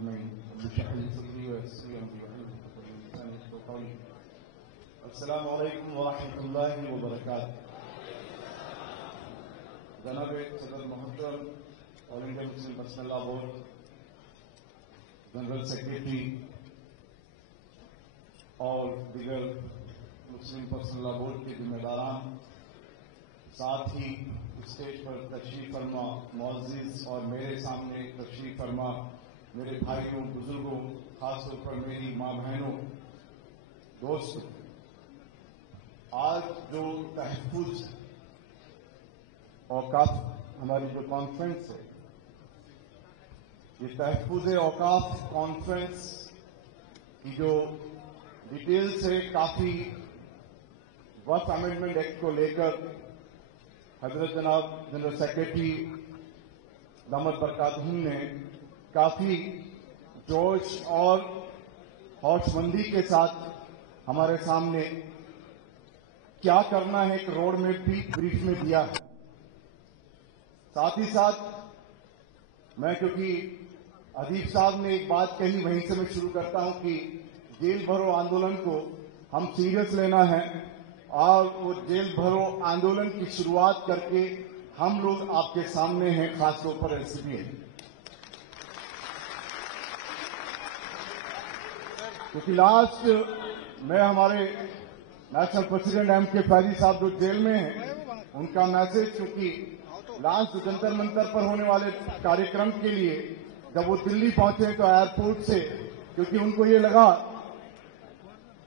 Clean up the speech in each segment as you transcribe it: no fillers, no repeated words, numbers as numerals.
अस्सलामु अलैकुम वरहमतुल्लाहि वबरकातुहू। जनाब सदर मोहतरम all India Muslim personal law board, general secretary और दीगर मुस्लिम पर्सनल लॉ बोर्ड के जिम्मेदारान, साथ ही स्टेज पर तशरीफ फरमा मुअज़्ज़िज़ और मेरे सामने तशरीफ फरमा मेरे भाइयों, बुजुर्गों, खासतौर पर मेरी माँ बहनों, दोस्तों, आज जो तहफ़्फ़ुज़ औक़ाफ़ हमारी जो कॉन्फ्रेंस है, ये तहफ़्फ़ुज़ औक़ाफ़ कॉन्फ्रेंस की जो डिटेल्स है, काफ़ी वक्फ अमेंडमेंट एक्ट को लेकर हजरत जनाब जनरल सेक्रेटरी दामद बरकातहू ने काफी जोश और हौसमंदी के साथ हमारे सामने क्या करना है एक रोड मैप भी ब्रीफ में दिया है। साथ ही साथ मैं, क्योंकि अदीब साहब ने एक बात कही, वहीं से मैं शुरू करता हूं कि जेल भरो आंदोलन को हम सीरियस लेना है और वो जेल भरो आंदोलन की शुरुआत करके हम लोग आपके सामने हैं, खासतौर पर एसपी। क्योंकि लास्ट मैं हमारे नेशनल प्रेसिडेंट M.K. फैरी साहब जो जेल में हैं, उनका मैसेज, क्योंकि लास्ट जंतर मंतर पर होने वाले कार्यक्रम के लिए जब वो दिल्ली पहुंचे तो एयरपोर्ट से, क्योंकि उनको ये लगा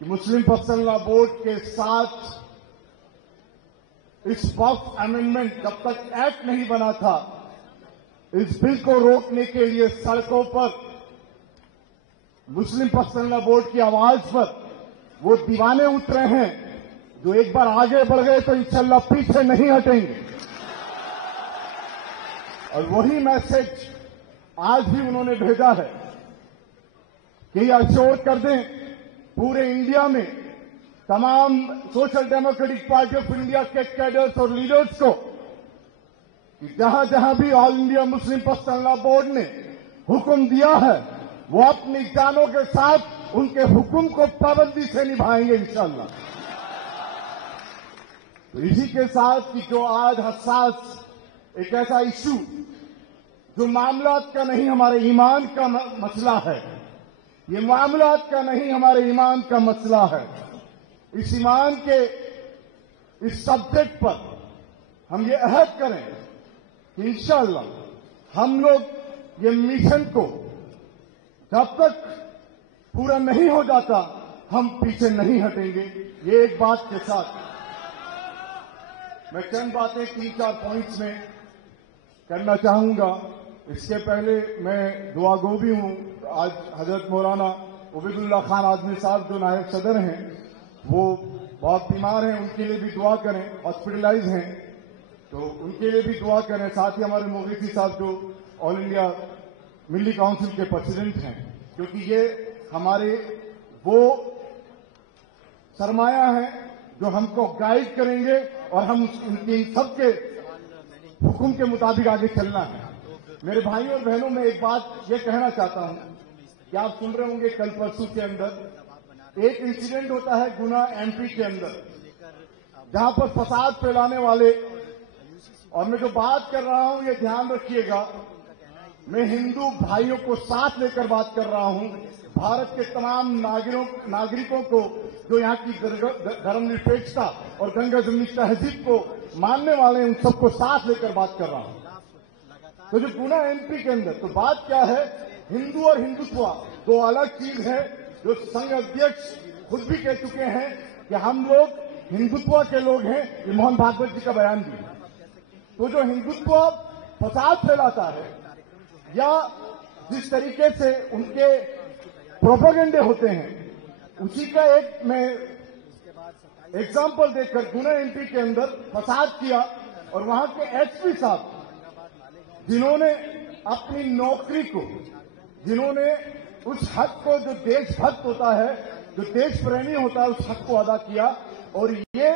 कि मुस्लिम पर्सनल लॉ बोर्ड के साथ इस वक्फ अमेंडमेंट जब तक एक्ट नहीं बना था, इस बिल को रोकने के लिए सड़कों पर मुस्लिम पर्सनल लॉ बोर्ड की आवाज पर वो दीवाने उतरे हैं, जो एक बार आगे बढ़ गए तो इंशाल्लाह पीछे नहीं हटेंगे। और वही मैसेज आज भी उन्होंने भेजा है कि अश्योर कर दें पूरे इंडिया में तमाम social democratic party of India के कैडर्स और लीडर्स को कि जहां जहां भी all India Muslim personal law board ने हुक्म दिया है, वो अपनी जानों के साथ उनके हुक्म को पाबंदी से निभाएंगे इंशाअल्लाह। तो इसी के साथ कि जो आज हसास एक ऐसा इशू जो मामलात का नहीं हमारे ईमान का मसला है, ये मामलात का नहीं हमारे ईमान का मसला है, इस ईमान के इस सब्जेक्ट पर हम ये अहद करें कि इंशाअल्लाह हम लोग ये मिशन को जब तक पूरा नहीं हो जाता हम पीछे नहीं हटेंगे। ये एक बात के साथ मैं चंद बातें 3-4 पॉइंट्स में करना चाहूंगा। इसके पहले मैं दुआ गो भी हूं। आज हजरत मौलाना उबैदुल्लाह खान आजमी साहब जो नायब सदर हैं, वो बहुत बीमार हैं, उनके लिए भी दुआ करें, हॉस्पिटलाइज हैं, तो उनके लिए भी दुआ करें। साथ ही हमारे मुगीसी साहब जो ऑल इंडिया मिली काउंसिल के प्रेसिडेंट हैं, क्योंकि ये हमारे वो सरमाया हैं जो हमको गाइड करेंगे और हम उनके सबके हुक्म के मुताबिक आगे चलना है। मेरे भाइयों और बहनों, में एक बात ये कहना चाहता हूं कि आप सुन रहे होंगे कल परसों के अंदर एक इंसिडेंट होता है गुना MP के अंदर, जहां पर फसाद फैलाने वाले, और मैं जो बात कर रहा हूं ये ध्यान रखिएगा, मैं हिंदू भाइयों को साथ लेकर बात कर रहा हूं, भारत के तमाम नागरिकों को जो यहाँ की धर्मनिरपेक्षता और गंगा जमुनी तहजीब को मानने वाले हैं, उन सबको साथ लेकर बात कर रहा हूं। तो जो गुना MP के अंदर, तो बात क्या है, हिंदू और हिंदुत्व दो अलग चीज है, जो संघ अध्यक्ष खुद भी कह चुके हैं कि हम लोग हिंदुत्व के लोग हैं। ये मोहन भागवत जी का बयान भी है। तो जो हिंदुत्व फसाद फैलाता है या जिस तरीके से उनके प्रोपेगेंडे होते हैं, उसी का एक मैं एग्जाम्पल देकर गुना MP के अंदर फसाद किया और वहां के SP साहब जिन्होंने अपनी नौकरी को, जिन्होंने उस हक को, जो देशभक्त होता है, जो देश प्रेमी होता है, उस हक को अदा किया और ये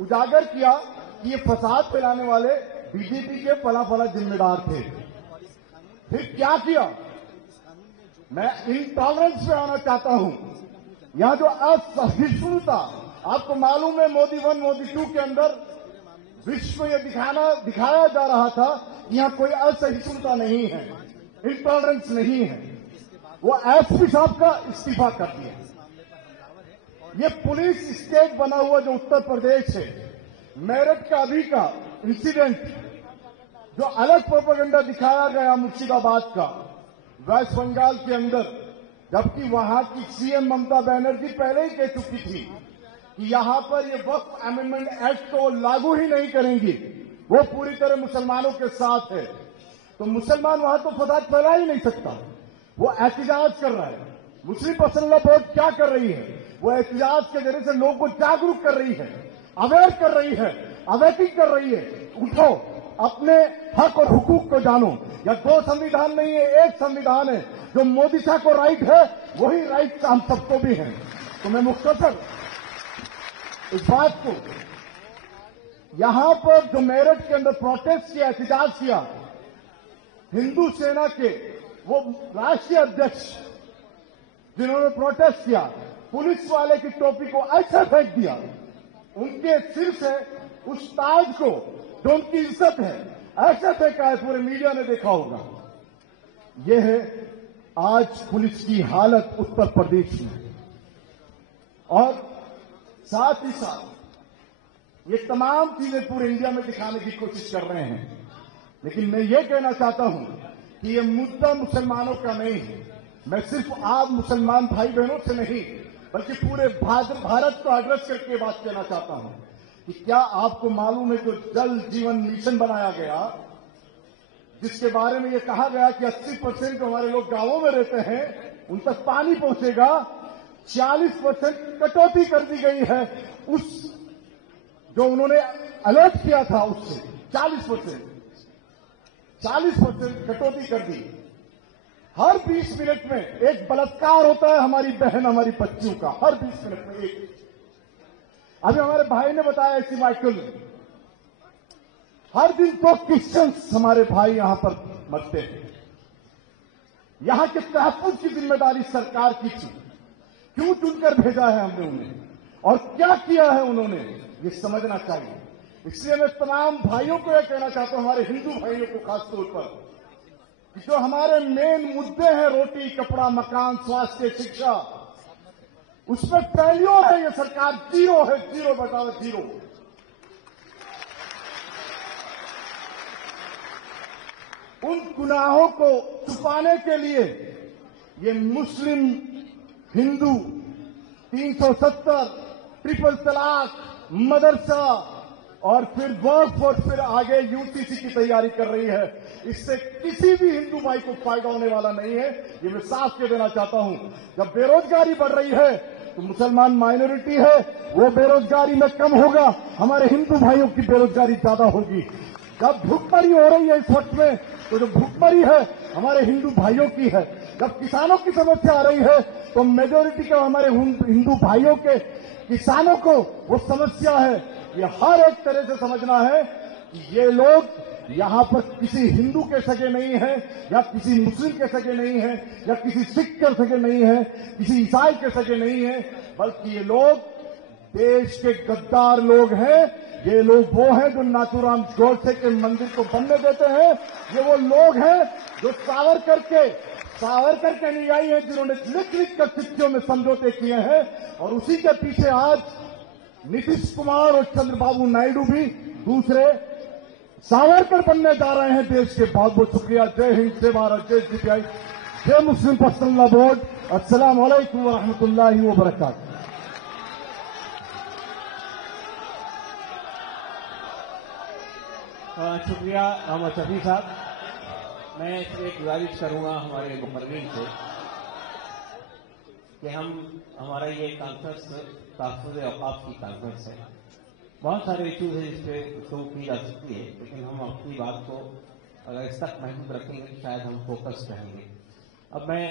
उजागर किया कि ये फसाद फैलाने वाले BJP के फला जिम्मेदार थे। फिर क्या किया, मैं इंटॉलरेंस पे आना चाहता हूं। यहां जो असहिष्णुता, आपको मालूम है मोदी 1 मोदी 2 के अंदर विश्व ये दिखाया जा रहा था, यहां कोई असहिष्णुता नहीं है, इंटॉलरेंस नहीं है। वो एसपी साहब का इस्तीफा कर दिया। ये पुलिस स्टेट बना हुआ जो उत्तर प्रदेश है, मेरठ का अभी का इंसिडेंट जो अलग प्रोपेगेंडा दिखाया गया मुर्शिदाबाद का, वेस्ट बंगाल के अंदर, जबकि वहां की सीएम ममता बनर्जी पहले ही कह चुकी थी कि यहां पर ये वक्फ अमेंडमेंट एक्ट को लागू ही नहीं करेंगी, वो पूरी तरह मुसलमानों के साथ है। तो मुसलमान वहां तो फसाद फैला ही नहीं सकता। वो एहतजाज कर रहा है। मुस्लिम पर्सनल लॉ बोर्ड क्या कर रही है? वो एहतजाज के जरिए से लोगों को जागरूक कर रही है, अवेयर कर रही है, अवेकिंग कर रही है। उठो, अपने हक और हुकूक को जानो। या 2 संविधान नहीं है, एक संविधान है। जो मोदी साहब को राइट है वही राइट हम सबको भी है। तो मैं मुख्तसर इस बात को, यहां पर जो मेरठ के अंदर प्रोटेस्ट किया, एहतजाज किया, हिंदू सेना के वो राष्ट्रीय अध्यक्ष जिन्होंने प्रोटेस्ट किया, पुलिस वाले की टोपी को ऐसा फेंक दिया, उनके सिर से उस ताज को जो उनकी इज्जत है ऐसे फेंका है, पूरे मीडिया ने देखा होगा। यह है आज पुलिस की हालत उत्तर प्रदेश में। और साथ ही साथ ये तमाम चीजें पूरे इंडिया में दिखाने की कोशिश कर रहे हैं। लेकिन मैं ये कहना चाहता हूं कि ये मुद्दा मुसलमानों का नहीं है। मैं सिर्फ आप मुसलमान भाई बहनों से नहीं बल्कि पूरे भारत को एड्रेस करके बात कहना चाहता हूं कि क्या आपको मालूम है जो जल जीवन मिशन बनाया गया, जिसके बारे में ये कहा गया कि 80% जो हमारे लोग गांवों में रहते हैं उन तक पानी पहुंचेगा, 40% कटौती कर दी गई है उस जो उन्होंने अलर्ट किया था उससे 40% कटौती कर दी। हर 20 मिनट में एक बलात्कार होता है हमारी बहन, हमारी बच्चियों का, हर 20 मिनट में एक। अभी हमारे भाई ने बताया इसी माइकल ने, हर दिन 2 क्रिश्चियंस हमारे भाई यहां पर मरते हैं। यहां के तहफ्फुज़ की जिम्मेदारी सरकार की थी। क्यों चुनकर भेजा है हमने उन्हें और क्या किया है उन्होंने, ये समझना चाहिए। इसलिए मैं तमाम भाइयों को यह कहना चाहता हूं, हमारे हिंदू भाइयों को खासतौर पर, कि जो हमारे मेन मुद्दे हैं, रोटी कपड़ा मकान स्वास्थ्य शिक्षा, उसमें फेल्योर है ये सरकार, जीरो है, जीरो बताओ, जीरो। उन गुनाहों को छुपाने के लिए ये मुस्लिम हिंदू 370 ट्रिपल तलाक मदरसा और फिर वर्क फोर्स, फिर आगे यूसीसी की तैयारी कर रही है। इससे किसी भी हिंदू भाई को फायदा होने वाला नहीं है, ये मैं साफ कह देना चाहता हूं। जब बेरोजगारी बढ़ रही है तो मुसलमान माइनॉरिटी है, वो बेरोजगारी में कम होगा, हमारे हिंदू भाइयों की बेरोजगारी ज्यादा होगी। जब भूखमरी हो रही है इस वक्त में, तो जो भूखमरी है हमारे हिंदू भाइयों की है। जब किसानों की समस्या आ रही है तो मेजोरिटी का हमारे हिंदू भाइयों के किसानों को वो समस्या है। ये हर एक तरह से समझना है कि ये लोग यहां पर किसी हिंदू के सगे नहीं है, या किसी मुस्लिम के सगे नहीं है, या किसी सिख के सगे नहीं है, किसी ईसाई के सगे नहीं है, बल्कि ये लोग देश के गद्दार लोग हैं। ये लोग वो हैं जो नाथूराम गोडसे के मंदिर को बनने देते हैं। ये वो लोग हैं जो सावरकर के अनुयायी हैं, जिन्होंने लिख कर चिट्ठियों में समझौते किए हैं। और उसी के पीछे आज नीतीश कुमार और चंद्रबाबू नायडू भी दूसरे सावरकर बनने जा रहे हैं देश के। बहुत बहुत शुक्रिया। जय हिंद, जय भारत, जय सीपीआई, जय मुस्लिम पर्सनल लॉ बोर्ड। अस्सलाम वालेकुम व रहमतुल्लाहि व बरकातहू। शुक्रिया मोहम्मद शफी साहब। मैं एक गुजारिश करूंगा हमारे मुकर्रीन से कि हमारा ये कॉन्फ्रेंस तहफ़्फ़ुज़ औक़ाफ़ की कॉन्फ्रेंस है। बहुत सारे इशूज़ हैं जिस पर गुफ्तगू की जा सकती है, लेकिन हम अपनी बात को अगर इस तक महदूद रखेंगे तो शायद हम फोकस रहेंगे। अब मैं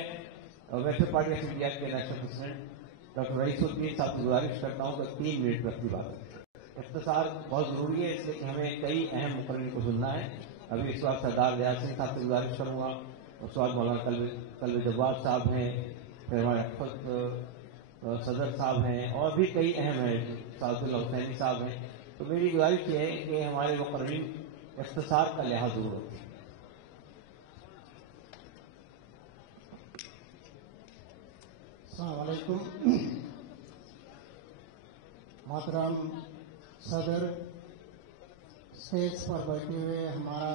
वेलफेयर पार्टी ऑफ इंडिया के नेशनल प्रेसिडेंट डॉक्टर रईसुद्दीन साहब से गुजारिश करता हूँ कि 3 मिनट में अपनी बात। इख्तिसार बहुत जरूरी है, इसलिए कि हमें कई अहम मुकर्रीन को सुनना है। अभी इस वक्त सरदार रियाज सिंह साहब से गुजारिश करूंगा, उसके बाद मौलाना कल्बी जब्बार साहब हैं, फिर हमारे खुद सदर साहब हैं और भी कई अहम हैं, सादुल्ला हुसैनी साहब हैं। तो मेरी गुजारिश ये है कि हमारे मुकर्रीन इख्तिसार का लिहाज जरूर होता है। अस्सलाम वालेकुम। मोहतरम सदर, स्टेज पर बैठे हुए हमारा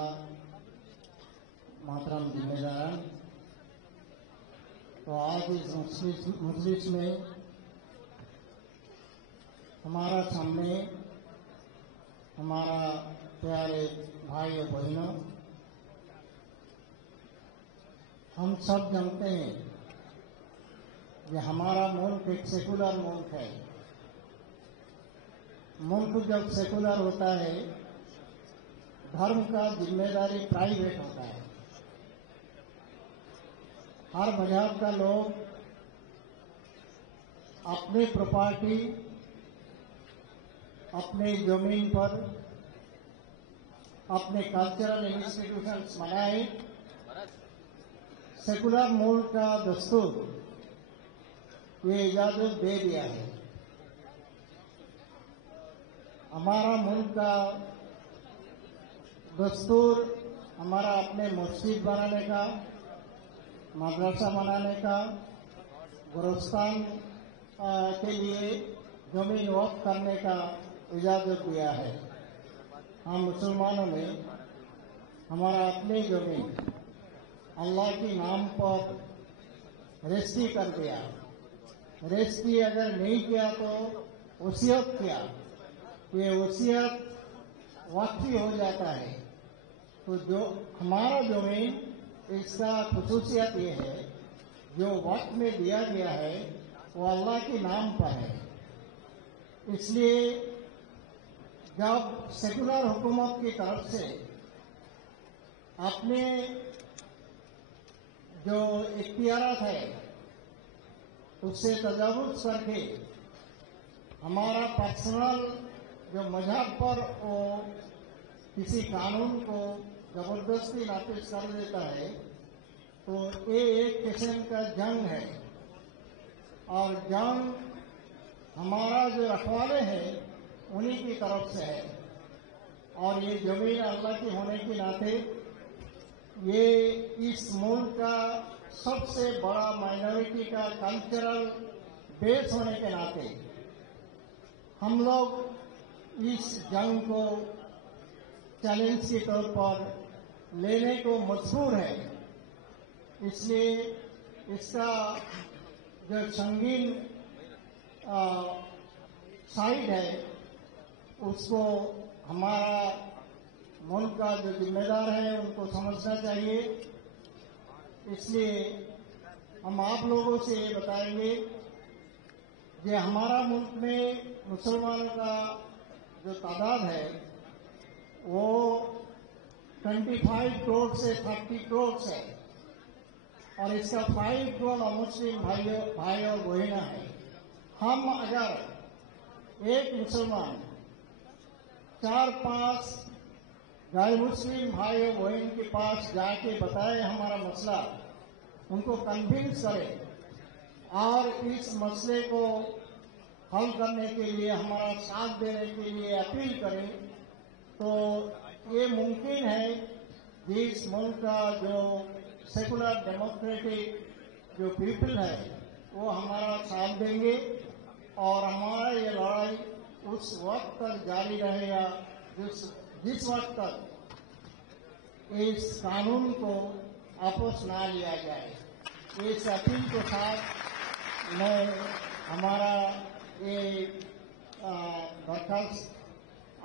मोहतरम जिम्मेदार, तो आज इस मजलिस में हमारा सामने हमारा प्यारे भाई और बहनों, हम सब जानते हैं कि हमारा मुल्क एक सेकुलर मुल्क है। मुल्क जब सेकुलर होता है, धर्म का जिम्मेदारी प्राइवेट होता है। हर मजहब का लोग अपनी प्रॉपर्टी, अपने जमीन पर अपने कल्चरल इंस्टीट्यूशंस बनाए। सेकुलर मुल्क का दस्तूर ये इजाजत दे दिया है। हमारा मुल्क का दस्तूर हमारा अपने मस्जिद बनाने का, मदरसा बनाने का, गुरुस्तान के लिए जमीन वक्फ करने का इजाजत दिया है। हम मुसलमानों ने हमारा अपनी जमीन अल्लाह के नाम पर रजिस्ट्री कर दिया। रजिस्ट्री अगर नहीं किया तो वसीयत किया, ये वसीयत वक्फी हो जाता है। तो जो हमारा जमीन, इसका खुसूसियत ये है, जो वक्त में दिया गया है वो अल्लाह के नाम पर है। इसलिए जब सेकुलर हुकूमत की तरफ से अपने जो इख्तियारात है उससे तजावुज करके हमारा पर्सनल जो मजहब पर वो किसी कानून को जबरदस्ती नाफिज कर देता है, तो ये एक किस्म का जंग है। और जंग हमारा जो रखवाले हैं उन्हीं की तरफ से है। और ये जमीन अल्लाह की होने के नाते ये इस मुल्क का सबसे बड़ा माइनॉरिटी का कल्चरल बेस होने के नाते हम लोग इस जंग को चैलेंज के तौर पर लेने को मजबूर है। इसलिए इसका जो संगीन साइड है उसको हमारा मुल्क का जो जिम्मेदार है उनको समझना चाहिए। इसलिए हम आप लोगों से ये बताएंगे कि हमारा मुल्क में मुसलमानों का जो तादाद है वो 25 करोड़ से 30 करोड़ है और इसका 5 करोड़ मुस्लिम भाई और बहना है। हम अगर एक मुसलमान 4-5 गैर मुस्लिम भाई और बहन के पास जाके बताए हमारा मसला, उनको कन्विंस करें और इस मसले को हल करने के लिए हमारा साथ देने के लिए अपील करें, तो ये मुमकिन है कि इस मुल्क का जो सेकुलर डेमोक्रेटिक जो पीपल है वो हमारा साथ देंगे और हमारा ये लड़ाई उस वक्त तक जारी रहेगा जिस वक्त तक इस कानून को वापस ना लिया जाए। इस अपील के साथ मैं हमारा ये दरखास्त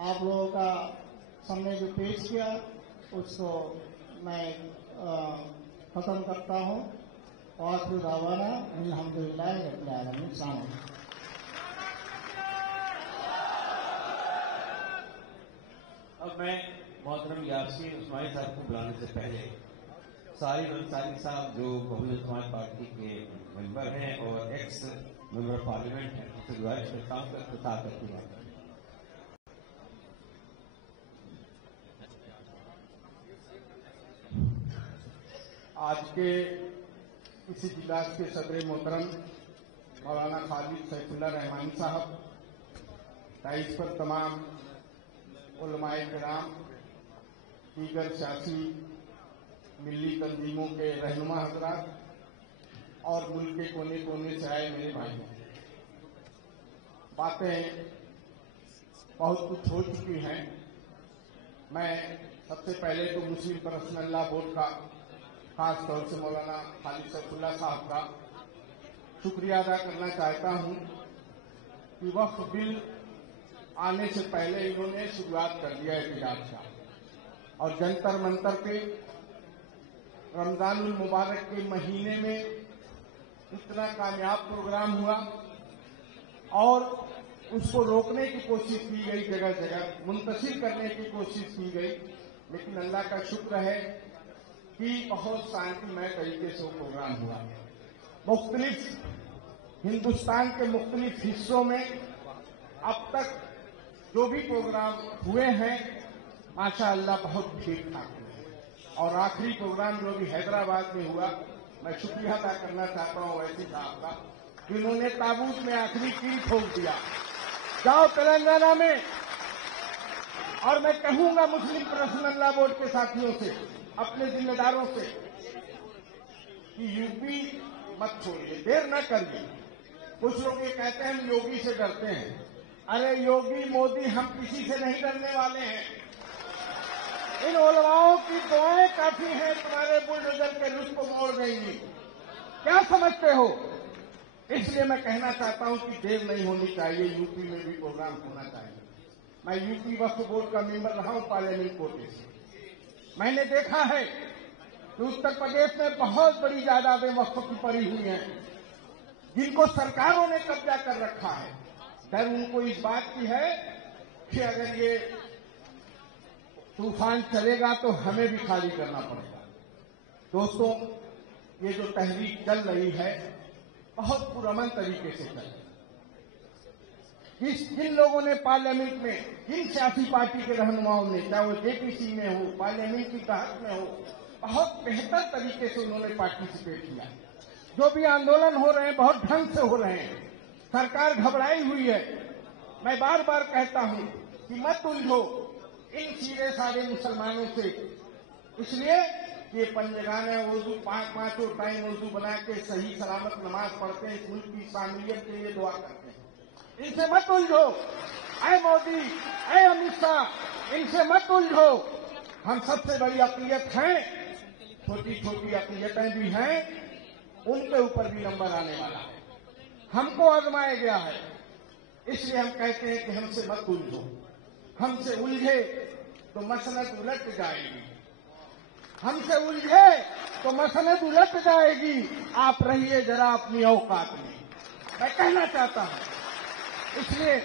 आप लोगों का सामने जो पेश किया उसको मैं खत्म करता हूँ और फिर दावाना अल्हम्दुलिल्लाह रब्बिल आलमीन। सलाम। अब मैं मोहतरम यासीन उस्मानी साहब को बुलाने से पहले साहिब अंसारी साहब जो बहुजन समाज पार्टी के मेंबर हैं और एक्स मेंबर पार्लियामेंट हैं, उनसे गुजारिश करता हूं कि इख्तितार करती बात करें। आज के इस इजलास के सदर मोहतरम मौलाना खालिद सैफुल्लाह रहमानी साहब, दाइस पर तमाम उलमाए किराम, दीगर सियासी मिली तंजीमों के रहनुमा हजरात और मुल्क के कोने कोने से आए मेरे भाइयों, बातें बहुत कुछ हो चुकी हैं। मैं सबसे पहले तो मुस्लिम पर्सनल लॉ बोर्ड का, खास तौर से मौलाना खालिद सैफुल्लाह साहब का शुक्रिया अदा करना चाहता हूं कि वक्फ बिल आने से पहले इन्होंने शुरुआत कर दिया एहतजाज का, और जंतर मंतर पे रमजानुल मुबारक के महीने में इतना कामयाब प्रोग्राम हुआ और उसको रोकने की कोशिश की गई, जगह जगह मुंतशिर करने की कोशिश की गई, लेकिन अल्लाह का शुक्र है कि बहुत शांतिमय तरीके से वो प्रोग्राम हुआ। मुख्तलिफ हिंदुस्तान के मुख्तलिफ हिस्सों में अब तक जो भी प्रोग्राम हुए हैं माशाअल्लाह बहुत ठीक ठाक हुए, और आखिरी प्रोग्राम जो भी हैदराबाद में हुआ, मैं शुक्रिया अदा करना चाहता हूं वैसी साहब का, जिन्होंने ताबूत में आखिरी कील ठोक दिया। जाओ तेलंगाना में, और मैं कहूंगा मुस्लिम पर्सनल लॉ बोर्ड के साथियों से, अपने जिम्मेदारों से, कि यूपी मत छोड़िए, देर न करिए। कुछ लोग ये कहते हैं हम योगी से डरते हैं। अरे योगी मोदी हम किसी से नहीं डरने वाले हैं। इन उलमाओं की दुआएं काफी हैं तुम्हारे बुलडोजर के रुख को मोड़ देंगी। क्या समझते हो? इसलिए मैं कहना चाहता हूं कि देर नहीं होनी चाहिए, यूपी में भी प्रोग्राम होना चाहिए। मैं यूपी वक्फ बोर्ड का मेंबर रहा हूं पार्लियामेंट कोटे से। मैंने देखा है कि उत्तर प्रदेश में बहुत बड़ी जायदादें वक्फ की पड़ी हुई हैं, जिनको सरकारों ने कब्जा कर रखा है। डर उनको इस बात की है कि अगर ये तूफान चलेगा तो हमें भी खाली करना पड़ेगा। दोस्तों, ये जो तहरीक चल रही है बहुत पुरअमन तरीके से चल रही है। जिन लोगों ने पार्लियामेंट में, जिन सियासी पार्टी के रहनुमाओं ने, चाहे वो जेपीसी में हो, पार्लियामेंट की तहत में हो, बहुत बेहतर तरीके से उन्होंने पार्टिसिपेट किया। जो भी आंदोलन हो रहे हैं बहुत ढंग से हो रहे हैं। सरकार घबराई हुई है। मैं बार बार कहता हूं कि मत उलझो इन सीधे सारे मुसलमानों से, इसलिए ये पंजगाने उर्दू पांचों टाइम उर्दू बना के सही सलामत नमाज पढ़ते हैं, मुल्क की शामिलियत के लिए दुआ करते हैं। इनसे मत उलझो, ऐ मोदी, ऐ अमित शाह, इनसे मत उलझो। हम सबसे बड़ी अक़लियत हैं, छोटी छोटी अक़लियतें भी हैं, उनके ऊपर भी नंबर आने वाला है। हमको आजमाया गया है, इसलिए हम कहते हैं कि हमसे मत उलझो। हमसे उलझे तो मसनद उलट जाएगी, हमसे उलझे तो मसनद उलट जाएगी। आप रहिए जरा अपनी औकात में, मैं कहना चाहता हूं। इसलिए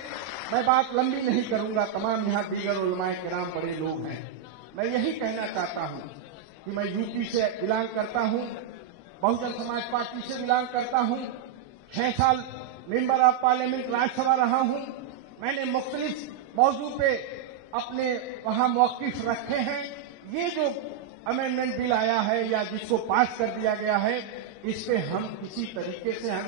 मैं बात लंबी नहीं करूंगा, तमाम यहां दीगर उलमाए किराम बड़े लोग हैं। मैं यही कहना चाहता हूं कि मैं यूपी से बिलोंग करता हूं, बहुजन समाज पार्टी से बिलोंग करता हूं, 6 साल मेंबर ऑफ पार्लियामेंट राज्यसभा रहा हूं। मैंने मुख्तलिफ मौजू पे अपने वहां मौक़िफ़ रखे हैं। ये जो अमेंडमेंट बिल आया है या जिसको पास कर दिया गया है, इस पे हम किसी तरीके से हम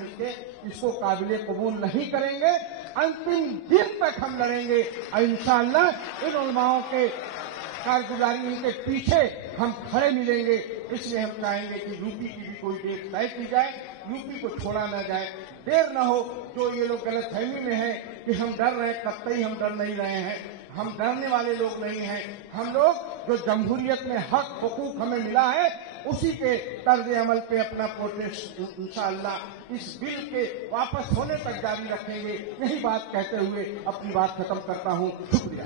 इसको काबिले कबूल नहीं करेंगे। अंतिम दिन तक हम लड़ेंगे और इंशाअल्लाह इन उलमाओं के कारगुजारी, इनके पीछे हम खड़े मिलेंगे। इसलिए हम चाहेंगे कि यूपी की भी कोई डेट तय की जाए, यूपी को छोड़ा न जाए। देर न हो। जो ये लोग गलतफहमी में हैं कि हम डर रहे हैं, कतई हम डर नहीं रहे हैं। हम डरने वाले लोग नहीं हैं। हम लोग जो जमहूरियत में हक हुकूक हमें मिला है, उसी के तर्ज अमल पे अपना प्रोटेस्ट इंशाअल्लाह इस बिल के वापस होने तक जारी रखेंगे। यही बात कहते हुए अपनी बात खत्म करता हूं। शुक्रिया।